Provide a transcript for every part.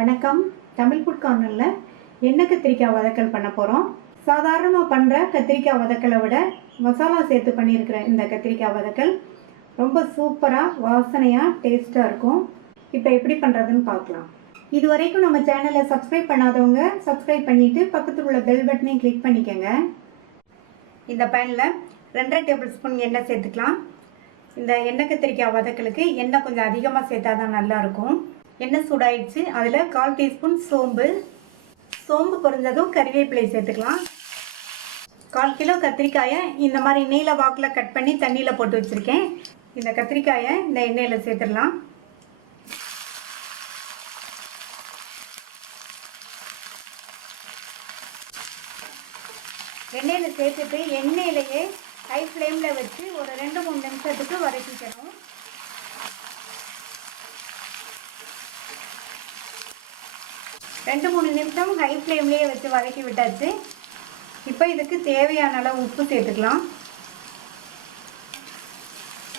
வணக்கம். தமிழ் ஃபுட் கார்னரில் எண்ணெய் கத்திரிக்காய் வதக்கல் பண்ண போகிறோம். சாதாரணமாக பண்ணுற கத்திரிக்காய் வதக்கலை விட மசாலா சேர்த்து பண்ணியிருக்கிற இந்த கத்திரிக்காய் வதக்கல் ரொம்ப சூப்பராக வாசனையாக டேஸ்ட்டாக இருக்கும். இப்போ எப்படி பண்ணுறதுன்னு பார்க்கலாம். இது வரைக்கும் நம்ம சேனலை சப்ஸ்கிரைப் பண்ணாதவங்க சப்ஸ்கிரைப் பண்ணிவிட்டு பக்கத்தில் உள்ள பெல் பட்டனையும் கிளிக் பண்ணிக்கோங்க. இந்த பேனில் 2.5 டேபிள் ஸ்பூன் எண்ணெய் சேர்த்துக்கலாம். இந்த எண்ணெய் கத்திரிக்காய் வதக்கலுக்கு எண்ணெய் கொஞ்சம் அதிகமாக சேர்த்தா தான் நல்லாயிருக்கும். எண்ணெய் சூடாயிடுச்சு. அதில் 1/4 டீஸ்பூன் சோம்பு பொரிஞ்சதும் கறிவேப்பிலை சேர்த்துக்கலாம். 1/4 கிலோ கத்திரிக்காயை இந்த மாதிரி நீல வாக்கில் கட் பண்ணி தண்ணியில் போட்டு வச்சுருக்கேன். இந்த கத்திரிக்காயை இந்த எண்ணெயில் சேர்த்துடலாம். எண்ணெயில் சேர்த்துட்டு எண்ணெயிலேயே ஹை ஃப்ளேமில் வச்சு ஒரு 2-3 நிமிஷத்துக்கு வதக்கிக்கணும். ரெண்டு 3 நிமிஷம் ஹை ஃப்ளேம்லேயே வச்சு வதக்கி விட்டாச்சு. இப்போ இதுக்கு தேவையான அளவு உப்பு சேர்த்துக்கலாம்.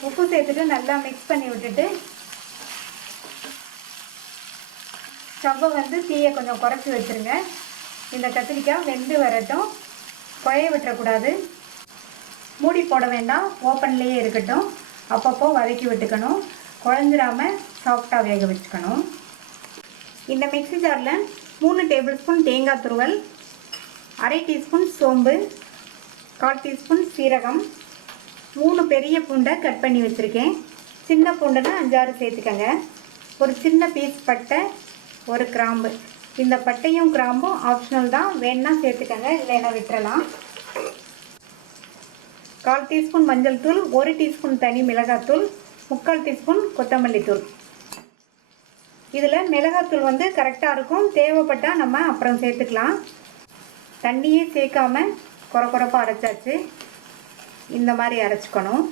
உப்பு சேர்த்துட்டு நல்லா மிக்ஸ் பண்ணி விட்டுட்டு ஸ்டவ்வை தீயை கொஞ்சம் குறைச்சி வச்சுருங்க. இந்த கத்திரிக்காய் வெந்து வரட்டும், குழைய விட்டுறக்கூடாது. மூடி போட வேண்டாம், ஓப்பன்லேயே இருக்கட்டும். அப்பப்போ வதக்கி விட்டுக்கணும், குழஞ்சிடாமல் சாஃப்டாக வேக வச்சுக்கணும். இந்த மிக்ஸி ஜாரில் 3 டேபிள் ஸ்பூன் தேங்காய் துருவல், 1/2 டீஸ்பூன் சோம்பு, 1/4 டீஸ்பூன் சீரகம், 3 பெரிய பூண்டை கட் பண்ணி வச்சுருக்கேன். சின்ன பூண்டுனா 5-6 சேர்த்துக்கங்க. ஒரு சின்ன பீஸ் பட்டை, ஒரு கிராம்பு. இந்த பட்டையும் கிராம்பும் ஆப்ஷனல் தான், வேணுன்னா சேர்த்துக்கங்க, இல்லைன்னா விட்டுறலாம். 1/4 டீஸ்பூன் மஞ்சள் தூள், 1 டீஸ்பூன் தனி மிளகாத்தூள், 3/4 டீஸ்பூன் கொத்தமல்லி தூள். இதில் மிளகாத்தூள் கரெக்டாக இருக்கும். தேவைப்பட்டால் நம்ம அப்புறம் சேர்த்துக்கலாம். தண்ணியே சேர்க்காம குறப்பாக அரைச்சாச்சு. இந்த மாதிரி அரைச்சிக்கணும்.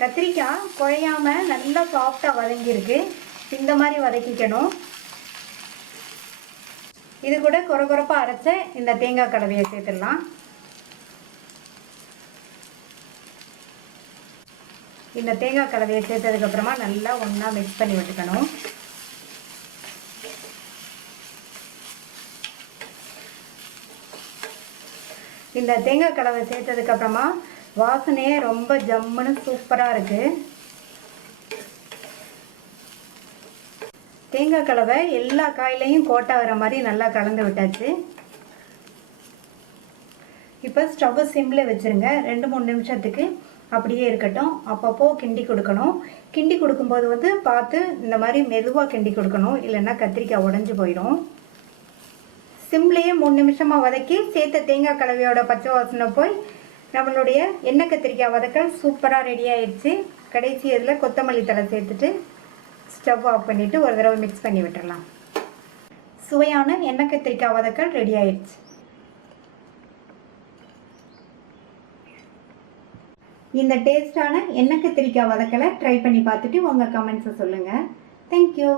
கத்திரிக்காய் குழையாமல் நல்லா சாஃப்டாக வதங்கியிருக்கு. இந்த மாதிரி வதக்கிக்கணும். இது கூட குறப்பாக அரைச்ச இந்த தேங்காய் கலவையை சேர்த்துடலாம். இந்த தேங்காய் கலவையை சேர்த்ததுக்கப்புறமா நல்லா ஒன்றா மிக்ஸ் பண்ணி விட்டுக்கணும். இந்த தேங்காய் கலவை சேர்த்ததுக்கப்புறமா வாசனையே ரொம்ப ஜம்முன்னு சூப்பராக இருக்குது. தேங்காய் கலவை எல்லா காயிலையும் கோட்டாகிற மாதிரி நல்லா கலந்து விட்டாச்சு. இப்போ ஸ்டவ்வை சிம்மில் வச்சுருங்க. 2-3 நிமிஷத்துக்கு அப்படியே இருக்கட்டும். அப்பப்போ கிண்டி கொடுக்கணும். கிண்டி கொடுக்கும்போது பார்த்து இந்த மாதிரி மெதுவாக கிண்டி கொடுக்கணும், இல்லைன்னா கத்திரிக்காய் உடஞ்சி போயிடும். சிம்லேயே 3 நிமிஷமாக வதக்கி சேர்த்த தேங்காய் கலவையோட பச்சை வாசனை போய் நம்மளுடைய எண்ணெய் கத்திரிக்காய் வதக்கல் சூப்பராக ரெடி ஆயிடுச்சு. கடைசி இதில் கொத்தமல்லி தழை சேர்த்துட்டு ஸ்டவ் ஆஃப் பண்ணிவிட்டு ஒரு தடவை மிக்ஸ் பண்ணி விட்டுடலாம். சுவையான எண்ணெய் கத்திரிக்காய் வதக்கல் ரெடி ஆயிடுச்சு. இந்த டேஸ்டான எண்ணெய் கத்திரிக்காய் வதக்கலை ட்ரை பண்ணி பார்த்துட்டு உங்கள் கமெண்ட்ஸை சொல்லுங்கள். தேங்க்யூ.